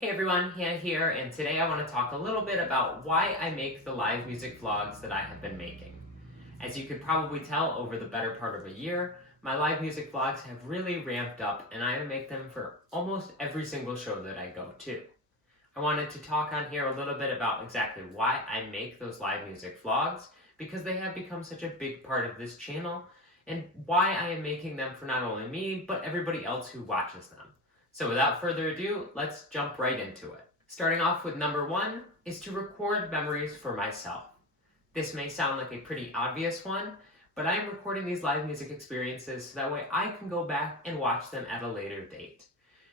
Hey everyone, Hannah here, and today I want to talk a little bit about why I make the live music vlogs that I have been making. As you could probably tell, over the better part of a year, my live music vlogs have really ramped up, and I make them for almost every single show that I go to. I wanted to talk on here a little bit about exactly why I make those live music vlogs, because they have become such a big part of this channel, and why I am making them for not only me, but everybody else who watches them. So without further ado, let's jump right into it. Starting off with number one is to record memories for myself. This may sound like a pretty obvious one, but I am recording these live music experiences so that way I can go back and watch them at a later date.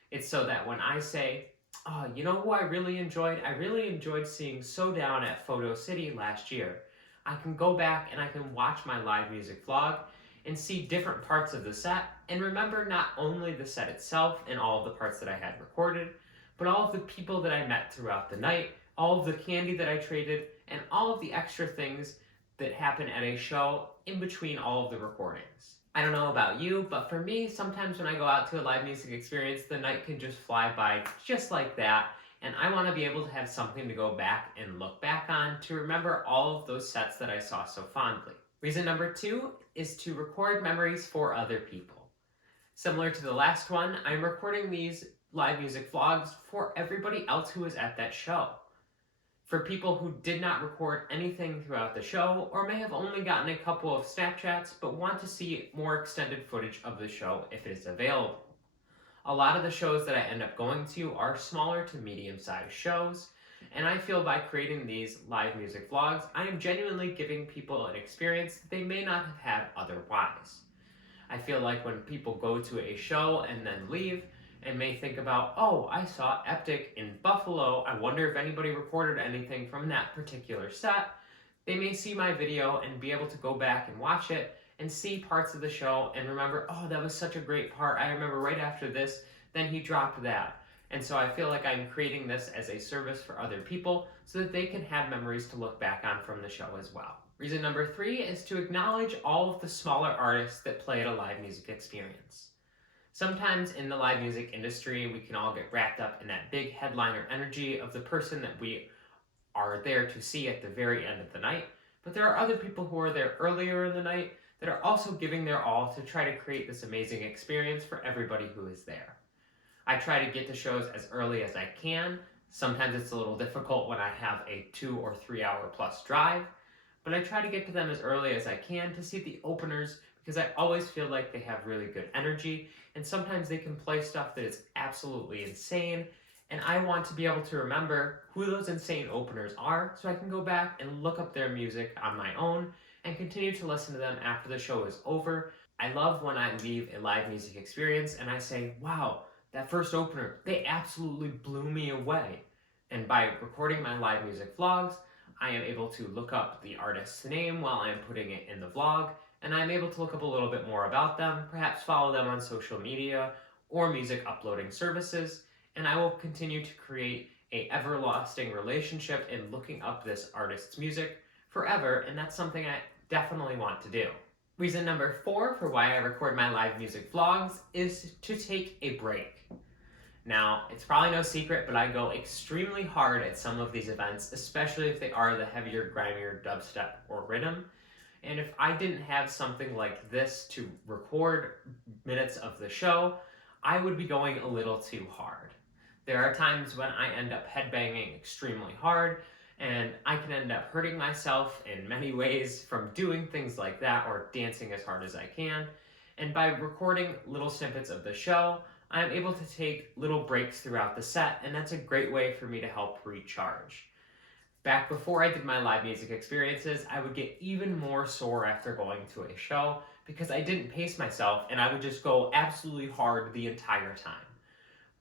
It's so that when I say, oh, you know who I really enjoyed? I really enjoyed seeing So Down at Photo City last year. I can go back and I can watch my live music vlog and see different parts of the set and remember not only the set itself and all of the parts that I had recorded, but all of the people that I met throughout the night, all of the candy that I traded, and all of the extra things that happen at a show in between all of the recordings. I don't know about you, but for me, sometimes when I go out to a live music experience, the night can just fly by just like that, and I want to be able to have something to go back and look back on to remember all of those sets that I saw so fondly. Reason number two is to record memories for other people. Similar to the last one, I'm recording these live music vlogs for everybody else who was at that show. For people who did not record anything throughout the show, or may have only gotten a couple of Snapchats but want to see more extended footage of the show if it is available. A lot of the shows that I end up going to are smaller to medium-sized shows, and I feel by creating these live music vlogs, I am genuinely giving people an experience that they may not have had otherwise. I feel like when people go to a show and then leave and may think about, oh, I saw Eptic in Buffalo, I wonder if anybody recorded anything from that particular set, they may see my video and be able to go back and watch it and see parts of the show and remember, oh, that was such a great part. I remember right after this, then he dropped that. And so I feel like I'm creating this as a service for other people so that they can have memories to look back on from the show as well. Reason number three is to acknowledge all of the smaller artists that play at a live music experience. Sometimes in the live music industry, we can all get wrapped up in that big headliner energy of the person that we are there to see at the very end of the night, but there are other people who are there earlier in the night that are also giving their all to try to create this amazing experience for everybody who is there. I try to get to shows as early as I can. Sometimes it's a little difficult when I have a 2 or 3 hour plus drive, but I try to get to them as early as I can to see the openers because I always feel like they have really good energy, and sometimes they can play stuff that is absolutely insane, and I want to be able to remember who those insane openers are so I can go back and look up their music on my own and continue to listen to them after the show is over. I love when I leave a live music experience and I say, wow, that first opener, they absolutely blew me away. And by recording my live music vlogs, I am able to look up the artist's name while I am putting it in the vlog, and I'm able to look up a little bit more about them, perhaps follow them on social media or music uploading services, and I will continue to create a everlasting relationship in looking up this artist's music forever, and that's something I definitely want to do. Reason number four for why I record my live music vlogs is to take a break. Now, it's probably no secret, but I go extremely hard at some of these events, especially if they are the heavier, grimier dubstep or rhythm. And if I didn't have something like this to record minutes of the show, I would be going a little too hard. There are times when I end up headbanging extremely hard, and I can end up hurting myself in many ways from doing things like that or dancing as hard as I can. And by recording little snippets of the show, I am able to take little breaks throughout the set, and that's a great way for me to help recharge. Back before I did my live music experiences, I would get even more sore after going to a show because I didn't pace myself and I would just go absolutely hard the entire time.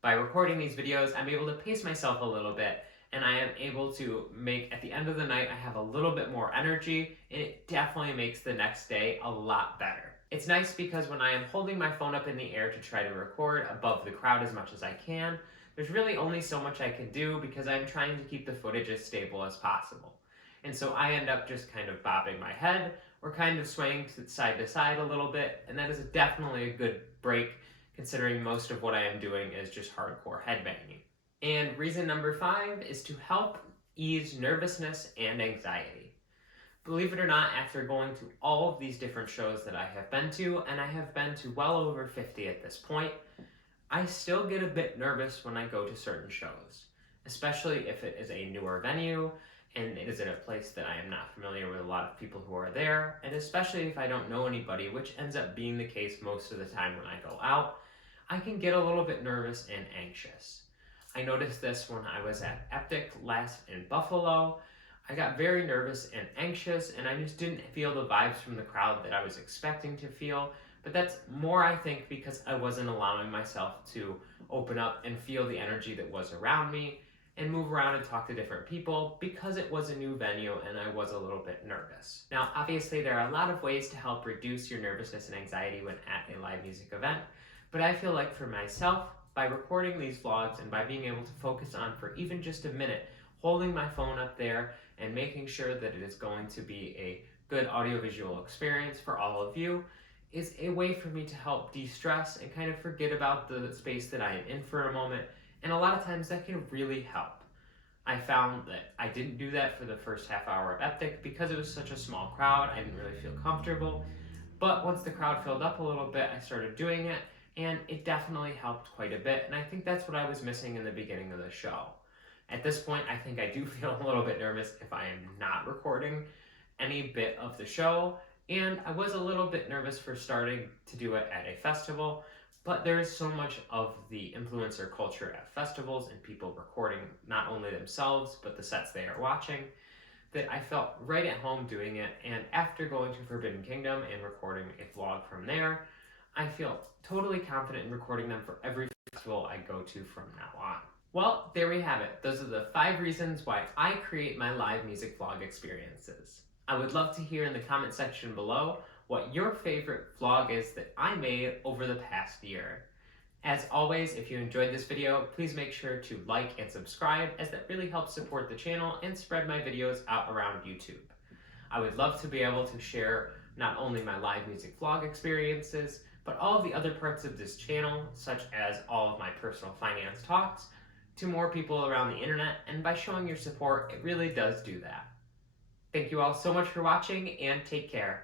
By recording these videos, I'm able to pace myself a little bit, and I am able to make, at the end of the night, I have a little bit more energy, and it definitely makes the next day a lot better. It's nice because when I am holding my phone up in the air to try to record above the crowd as much as I can, there's really only so much I can do because I'm trying to keep the footage as stable as possible. And so I end up just kind of bobbing my head or kind of swaying side to side a little bit, and that is definitely a good break considering most of what I am doing is just hardcore headbanging. And reason number 5 is to help ease nervousness and anxiety. Believe it or not, after going to all of these different shows that I have been to, and I have been to well over 50 at this point, I still get a bit nervous when I go to certain shows, especially if it is a newer venue and it is in a place that I am not familiar with a lot of people who are there, and especially if I don't know anybody, which ends up being the case most of the time when I go out, I can get a little bit nervous and anxious. I noticed this when I was at Epic last in Buffalo. I got very nervous and anxious, and I just didn't feel the vibes from the crowd that I was expecting to feel. But that's more, I think, because I wasn't allowing myself to open up and feel the energy that was around me and move around and talk to different people because it was a new venue and I was a little bit nervous. Now, obviously, there are a lot of ways to help reduce your nervousness and anxiety when at a live music event, but I feel like for myself, by recording these vlogs and by being able to focus on for even just a minute, holding my phone up there and making sure that it is going to be a good audiovisual experience for all of you is a way for me to help de-stress and kind of forget about the space that I am in for a moment. And a lot of times that can really help. I found that I didn't do that for the first half hour of Epic because it was such a small crowd. I didn't really feel comfortable. But once the crowd filled up a little bit, I started doing it, and it definitely helped quite a bit. And I think that's what I was missing in the beginning of the show. At this point, I think I do feel a little bit nervous if I am not recording any bit of the show, and I was a little bit nervous for starting to do it at a festival, but there is so much of the influencer culture at festivals and people recording not only themselves, but the sets they are watching, that I felt right at home doing it, and after going to Forbidden Kingdom and recording a vlog from there, I feel totally confident in recording them for every festival I go to from now on. Well, there we have it. Those are the 5 reasons why I create my live music vlog experiences. I would love to hear in the comment section below what your favorite vlog is that I made over the past year. As always, if you enjoyed this video, please make sure to like and subscribe, as that really helps support the channel and spread my videos out around YouTube. I would love to be able to share not only my live music vlog experiences, but all of the other parts of this channel, such as all of my personal finance talks, to more people around the internet, and by showing your support, it really does do that. Thank you all so much for watching, and take care.